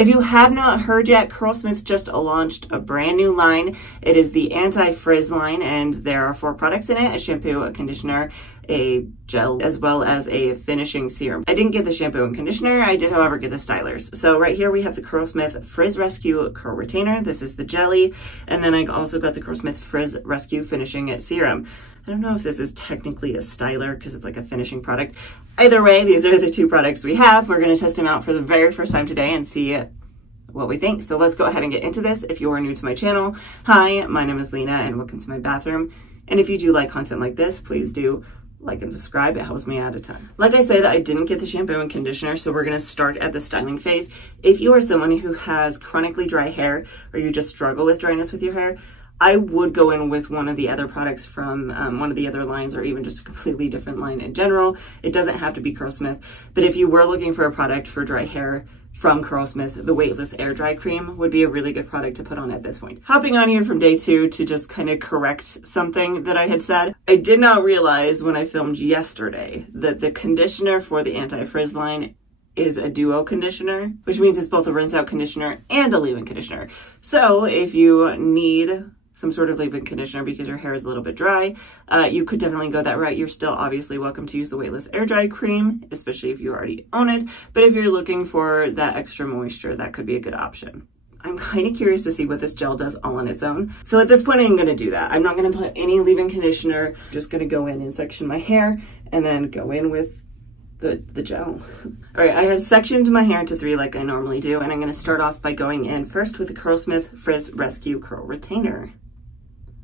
If you have not heard yet, Curlsmith just launched a brand new line. It is the Anti-Frizz line, and there are 4 products in it: a shampoo, a conditioner, a gel, as well as a finishing serum. I didn't get the shampoo and conditioner. I did, however, get the stylers. So right here we have the Curlsmith Frizz Rescue Curl Retainer. This is the jelly. And then I also got the Curlsmith Frizz Rescue Finishing Serum. I don't know if this is technically a styler because it's like a finishing product. Either way, these are the 2 products we have. We're going to test them out for the very first time today and see what we think. So let's go ahead and get into this. If you are new to my channel, hi, my name is Lena and welcome to my bathroom. And if you do like content like this, please do like and subscribe. It helps me out a ton. Like I said, I didn't get the shampoo and conditioner, so we're going to start at the styling phase. If you are someone who has chronically dry hair or you just struggle with dryness with your hair, I would go in with one of the other products from one of the other lines, or even just a completely different line in general. It doesn't have to be Curlsmith, but if you were looking for a product for dry hair from Curlsmith, the Weightless Air Dry Cream would be a really good product to put on at this point. Hopping on here from day 2 to just kind of correct something that I had said. I did not realize when I filmed yesterday that the conditioner for the Anti-Frizz line is a duo conditioner, which means it's both a rinse out conditioner and a leave-in conditioner. So if you need some sort of leave-in conditioner because your hair is a little bit dry, you could definitely go that route. You're still obviously welcome to use the Weightless Air Dry Cream, especially if you already own it. But if you're looking for that extra moisture, that could be a good option. I'm kind of curious to see what this gel does all on its own. So at this point, I'm going to do that. I'm not going to put any leave-in conditioner. I'm just going to go in and section my hair and then go in with the gel. All right, I have sectioned my hair into 3 like I normally do, and I'm going to start off by going in first with the Curlsmith Frizz Rescue Curl Retainer.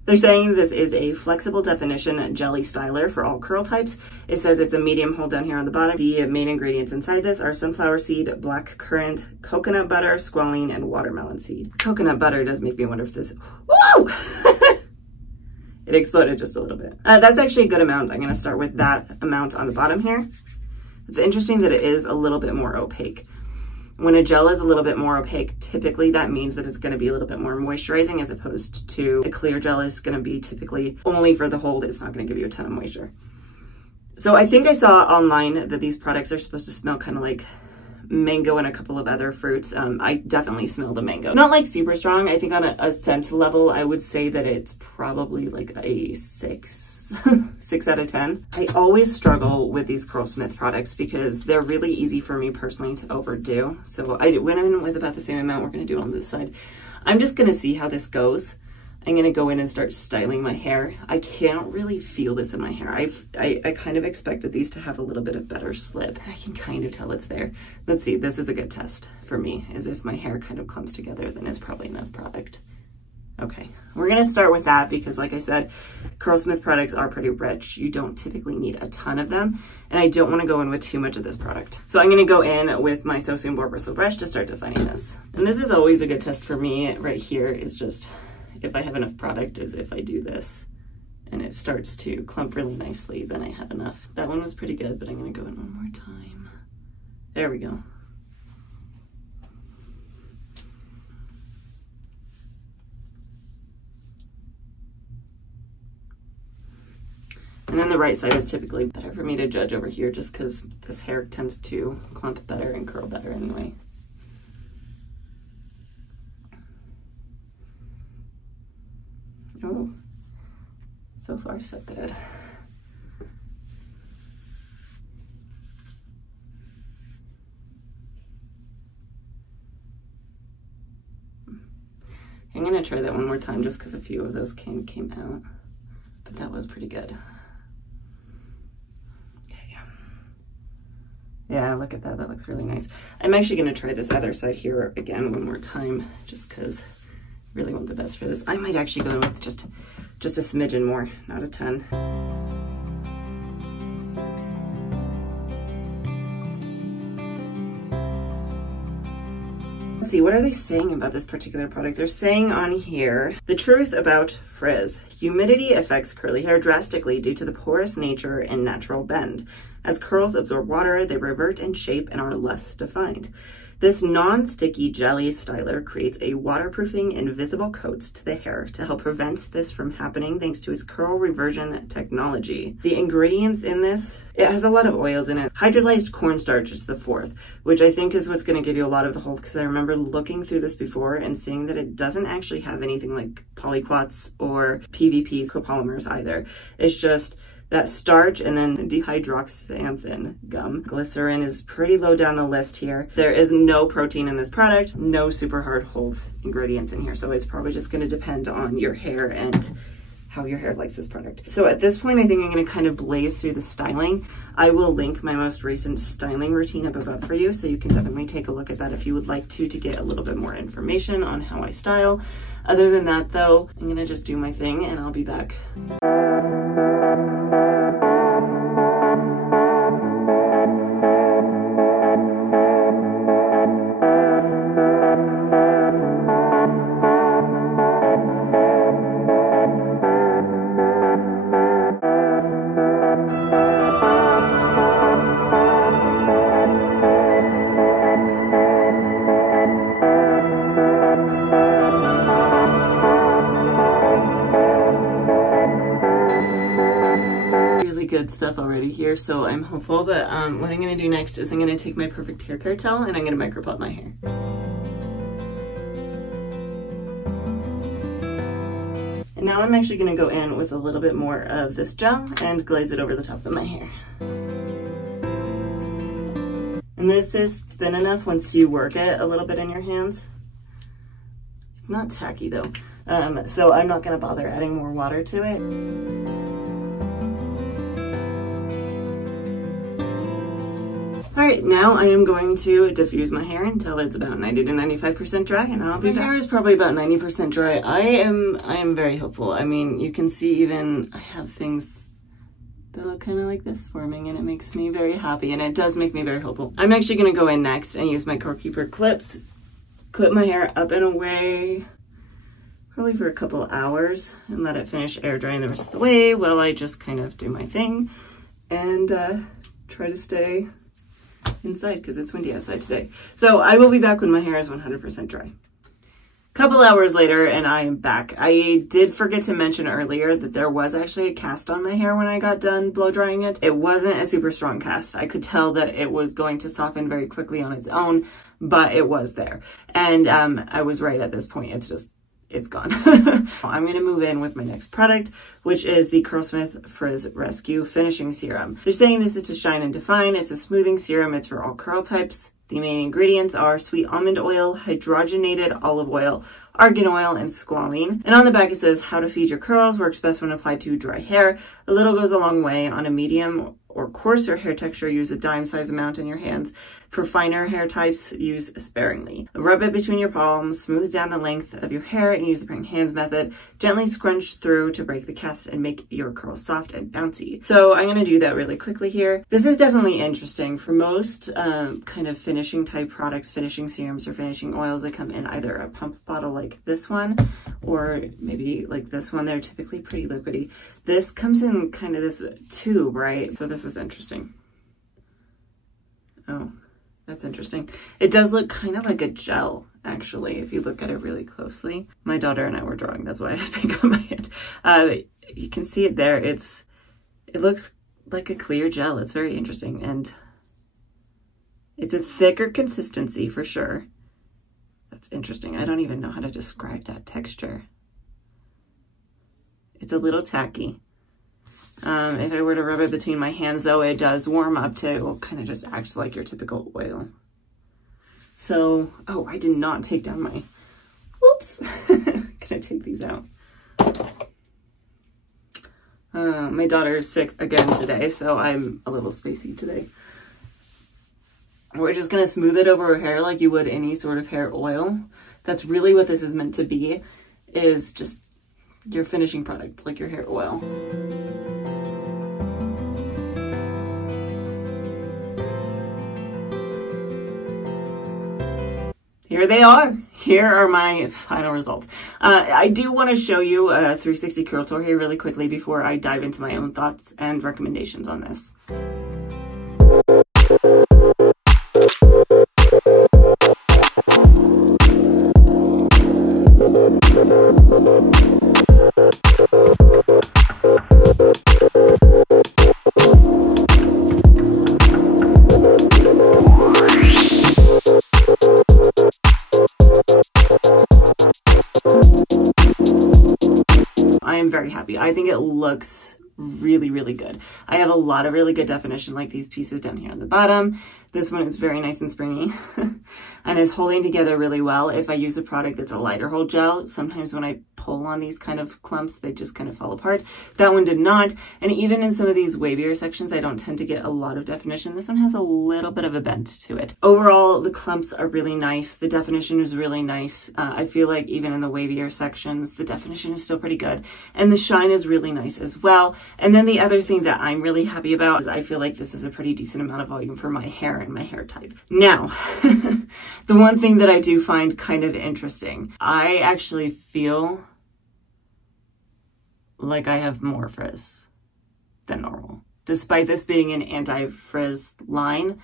They're saying this is a flexible definition jelly styler for all curl types. It says it's a medium hold down here on the bottom. The main ingredients inside this are sunflower seed, black currant, coconut butter, squalene, and watermelon seed. Coconut butter does make me wonder if this, whoa! It exploded just a little bit. That's actually a good amount. I'm gonna start with that amount on the bottom here. It's interesting that it is a little bit more opaque. When a gel is a little bit more opaque, typically that means that it's going to be a little bit more moisturizing, as opposed to a clear gel is going to be typically only for the hold. It's not going to give you a ton of moisture. So I think I saw online that these products are supposed to smell kind of like mango and a couple of other fruits. I definitely smell the mango. Not like super strong. I think on a scent level, I would say that it's probably like a 6 out of 10. I always struggle with these Curlsmith products because they're really easy for me personally to overdo. So I went in with about the same amount. We're going to do it on this side. I'm just going to see how this goes. I'm going to go in and start styling my hair. I can't really feel this in my hair. I kind of expected these to have a little bit of better slip. I can kind of tell it's there. Let's see, this is a good test for me, is if my hair kind of clumps together, then it's probably enough product. Okay, we're going to start with that because, like I said, Curlsmith products are pretty rich. You don't typically need a ton of them, and I don't want to go in with too much of this product. So I'm going to go in with my So Soon Boar Bristle brush to start defining this. And this is always a good test for me right here, is just if I have enough product, is if I do this and it starts to clump really nicely, then I have enough. That one was pretty good, but I'm going to go in one more time. There we go. And then the right side is typically better for me to judge over here just because this hair tends to clump better and curl better anyway. Oh, so far so good. I'm gonna try that one more time just because a few of those came out, but that was pretty good. Okay. Yeah, look at that, that looks really nice. I'm actually gonna try this other side here again one more time just because really want the best for this. I might actually go in with just a smidgen more, not a ton. Let's see, what are they saying about this particular product? They're saying on here, the truth about frizz. Humidity affects curly hair drastically due to the porous nature and natural bend. As curls absorb water, they revert in shape and are less defined. This non-sticky jelly styler creates a waterproofing invisible coat to the hair to help prevent this from happening thanks to its curl reversion technology. The ingredients in this, it has a lot of oils in it. Hydrolyzed cornstarch is the fourth, which I think is what's going to give you a lot of the hold, because I remember looking through this before and seeing that it doesn't actually have anything like polyquats or PVP copolymers either. It's just that starch and then dihydroxyxanthin gum. Glycerin is pretty low down the list here. There is no protein in this product, no super hard hold ingredients in here. So it's probably just going to depend on your hair and how your hair likes this product. So at this point, I think I'm going to kind of blaze through the styling. I will link my most recent styling routine up above for you, so you can definitely take a look at that if you would like to get a little bit more information on how I style. Other than that though, I'm going to just do my thing and I'll be back. Good stuff already here, so I'm hopeful. But what I'm going to do next is I'm going to take my perfect hair care towel and I'm going to micropop my hair. And now I'm actually going to go in with a little bit more of this gel and glaze it over the top of my hair. And this is thin enough once you work it a little bit in your hands. It's not tacky though, so I'm not going to bother adding more water to it. Alright, now I am going to diffuse my hair until it's about 90 to 95% dry, and I'll be back. My hair is probably about 90% dry. I am very hopeful. I mean, you can see even I have things that look kind of like this forming, and it makes me very happy, and it does make me very hopeful. I'm actually going to go in next and use my Core Keeper clips, clip my hair up and away, probably for a couple hours, and let it finish air drying the rest of the way while I just kind of do my thing and try to stay inside because it's windy outside today. So I will be back when my hair is 100% dry. Couple hours later and I am back. I did forget to mention earlier that there was actually a cast on my hair when I got done blow drying it. It wasn't a super strong cast. I could tell that it was going to soften very quickly on its own, but it was there. And I was right at this point. It's gone. I'm going to move in with my next product, which is the Curlsmith Frizz Rescue Finishing Serum. They're saying this is to shine and define. It's a smoothing serum. It's for all curl types. The main ingredients are sweet almond oil, hydrogenated olive oil, argan oil, and squalene. And on the back it says how to feed your curls, works best when applied to dry hair. A little goes a long way. On a medium or coarser hair texture, use a dime size amount in your hands. For finer hair types, use sparingly. Rub it between your palms, smooth down the length of your hair, and use the praying hands method. Gently scrunch through to break the cast and make your curls soft and bouncy. So I'm going to do that really quickly here. This is definitely interesting. For most kind of finishing type products, finishing serums or finishing oils, they come in either a pump bottle like this one or maybe like this one. They're typically pretty liquidy. This comes in kind of this tube, right? So this is interesting. Oh, that's interesting. It does look kind of like a gel, actually, if you look at it really closely. My daughter and I were drawing, that's why I have pink on my hand. You can see it there. It looks like a clear gel. It's very interesting, and it's a thicker consistency for sure. That's interesting. I don't even know how to describe that texture. It's a little tacky. If I were to rub it between my hands though, it does warm up to kind of just act like your typical oil. So, oh, I did not take down my, whoops. Can I take these out? My daughter is sick again today, so I'm a little spacey today. We're just gonna smooth it over her hair like you would any sort of hair oil. That's really what this is meant to be, is just your finishing product, like your hair oil. Here they are. Here are my final results. I do want to show you a 360 curl tour here really quickly before I dive into my own thoughts and recommendations on this. I'm very happy. I think it looks really, really good. I have a lot of really good definition, like these pieces down here on the bottom. This one is very nice and springy and is holding together really well. If I use a product that's a lighter hold gel, sometimes when I pull on these kind of clumps, they just kind of fall apart. That one did not. And even in some of these wavier sections, I don't tend to get a lot of definition. This one has a little bit of a bend to it. Overall, the clumps are really nice. The definition is really nice. I feel like even in the wavier sections, the definition is still pretty good. And the shine is really nice as well. And then the other thing that I'm really happy about is I feel like this is a pretty decent amount of volume for my hair and my hair type. Now, the one thing that I do find kind of interesting, I actually feel like I have more frizz than normal. Despite this being an anti-frizz line,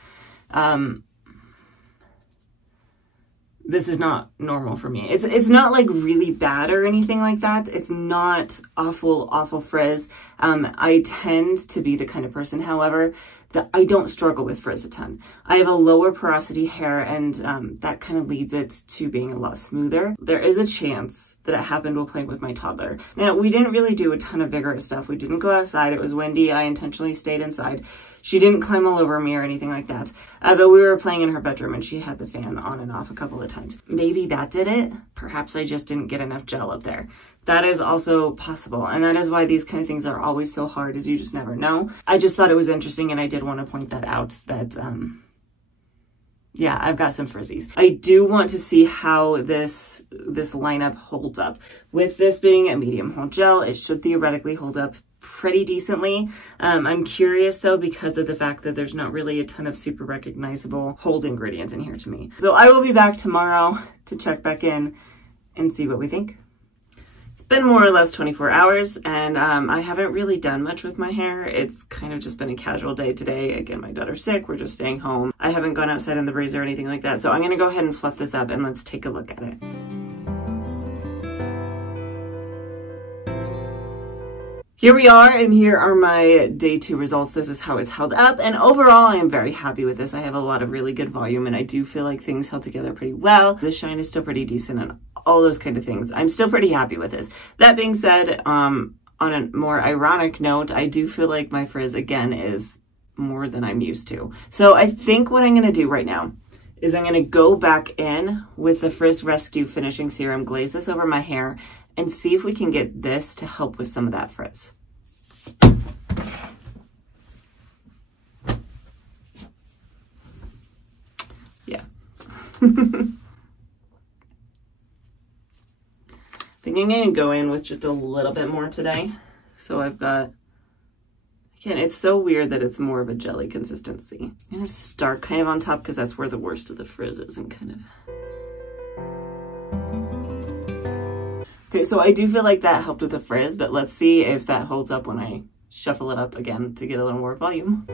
this is not normal for me. It's not like really bad or anything like that. It's not awful frizz. I tend to be the kind of person, however, that I don't struggle with frizz a ton. I have a lower porosity hair, and that kind of leads it to being a lot smoother. There is a chance that it happened while playing with my toddler. Now, we didn't really do a ton of vigorous stuff. We didn't go outside. It was windy. I intentionally stayed inside. She didn't climb all over me or anything like that. But we were playing in her bedroom and she had the fan on and off a couple of times. Maybe that did it. Perhaps I just didn't get enough gel up there. That is also possible. And that is why these kind of things are always so hard, is you just never know. I just thought it was interesting, and I did want to point that out, that, yeah, I've got some frizzies. I do want to see how this lineup holds up. With this being a medium hold gel, it should theoretically hold up pretty decently. I'm curious though, because of the fact that there's not really a ton of super recognizable hold ingredients in here to me. So I will be back tomorrow to check back in and see what we think. It's been more or less 24 hours, and I haven't really done much with my hair. It's kind of just been a casual day today. Again, my daughter's sick. We're just staying home. I haven't gone outside in the breeze or anything like that. So I'm going to go ahead and fluff this up and let's take a look at it. Here we are, and here are my day 2 results. This is how it's held up, and overall I am very happy with this. I have a lot of really good volume, and I do feel like things held together pretty well. The shine is still pretty decent and all those kind of things. I'm still pretty happy with this. That being said, on a more ironic note, I do feel like my frizz again is more than I'm used to. So I think what I'm going to do right now is I'm going to go back in with the Frizz Rescue Finishing Serum, glaze this over my hair, and see if we can get this to help with some of that frizz. Yeah. I think I'm going to go in with just a little bit more today. So I've got, again, it's so weird that it's more of a jelly consistency. I'm going to start kind of on top because that's where the worst of the frizz is, and kind of. Okay, so I do feel like that helped with the frizz, but let's see if that holds up when I shuffle it up again to get a little more volume.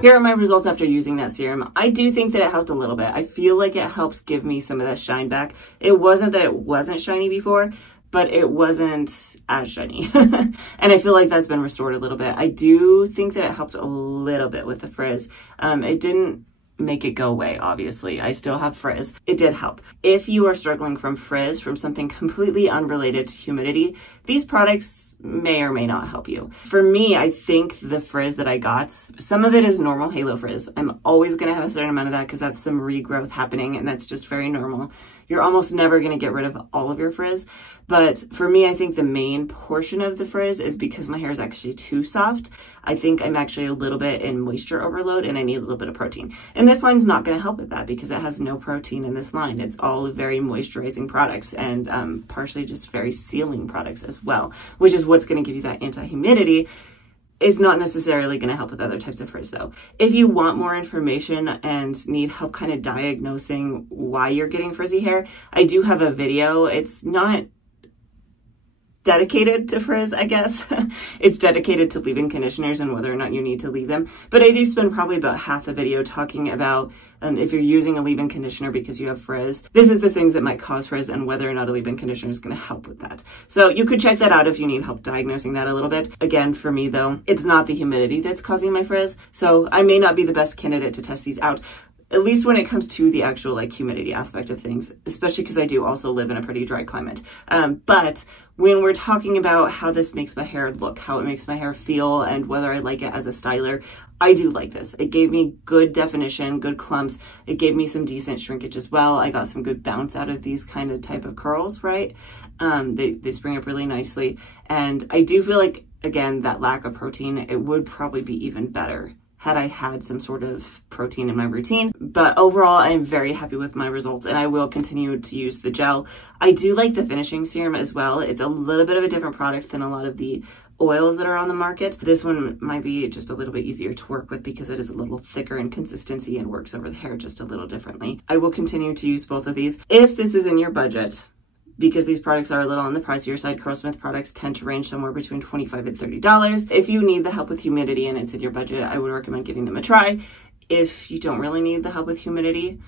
Here are my results after using that serum. I do think that it helped a little bit. I feel like it helps give me some of that shine back. It wasn't that it wasn't shiny before, but it wasn't as shiny. And I feel like that's been restored a little bit. I do think that it helped a little bit with the frizz. It didn't make it go away, obviously. I still have frizz. It did help. If you are struggling from frizz from something completely unrelated to humidity, these products may or may not help you. For me, I think the frizz that I got, some of it is normal halo frizz. I'm always going to have a certain amount of that because that's some regrowth happening, and that's just very normal. You're almost never going to get rid of all of your frizz. But for me, I think the main portion of the frizz is because my hair is actually too soft. I think I'm actually a little bit in moisture overload and I need a little bit of protein. And this line's not going to help with that because it has no protein in this line. It's all very moisturizing products and partially just very sealing products as well, which is what's going to give you that anti-humidity. Is not necessarily going to help with other types of frizz though. If you want more information and need help kind of diagnosing why you're getting frizzy hair, I do have a video. It's not dedicated to frizz, I guess. It's dedicated to leave-in conditioners and whether or not you need to leave them. But I do spend probably about half the video talking about if you're using a leave-in conditioner because you have frizz, this is the things that might cause frizz and whether or not a leave-in conditioner is going to help with that. So you could check that out if you need help diagnosing that a little bit. Again, for me though, it's not the humidity that's causing my frizz. So I may not be the best candidate to test these out. at least when it comes to the actual like humidity aspect of things, especially because I do also live in a pretty dry climate. But when we're talking about how this makes my hair look, how it makes my hair feel, and whether I like it as a styler, I do like this. It gave me good definition, good clumps. It gave me some decent shrinkage as well. I got some good bounce out of these kind of type of curls, right? They spring up really nicely. And I do feel like, again, that lack of protein, it would probably be even better had I had some sort of protein in my routine. But overall, I'm very happy with my results, and I will continue to use the gel. I do like the finishing serum as well. It's a little bit of a different product than a lot of the oils that are on the market. This one might be just a little bit easier to work with because it is a little thicker in consistency and works over the hair just a little differently. I will continue to use both of these. If this is in your budget, because these products are a little on the pricier side, Curlsmith products tend to range somewhere between $25 and $30. If you need the help with humidity and it's in your budget, I would recommend giving them a try. If you don't really need the help with humidity,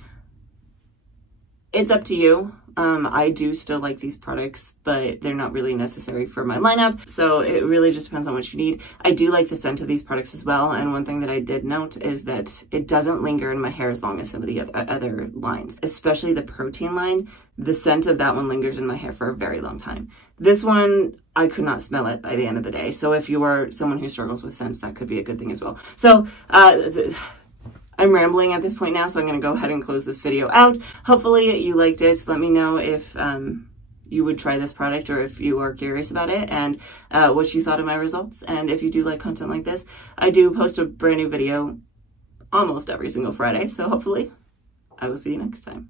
it's up to you. I do still like these products, but they're not really necessary for my lineup. So it really just depends on what you need. I do like the scent of these products as well. And one thing that I did note is that it doesn't linger in my hair as long as some of the other lines, especially the protein line. The scent of that one lingers in my hair for a very long time. This one, I could not smell it by the end of the day. So if you are someone who struggles with scents, that could be a good thing as well. So, I'm rambling at this point now, so I'm going to go ahead and close this video out. Hopefully you liked it. Let me know if you would try this product or if you are curious about it and what you thought of my results. And if you do like content like this, I do post a brand new video almost every single Friday. So hopefully I will see you next time.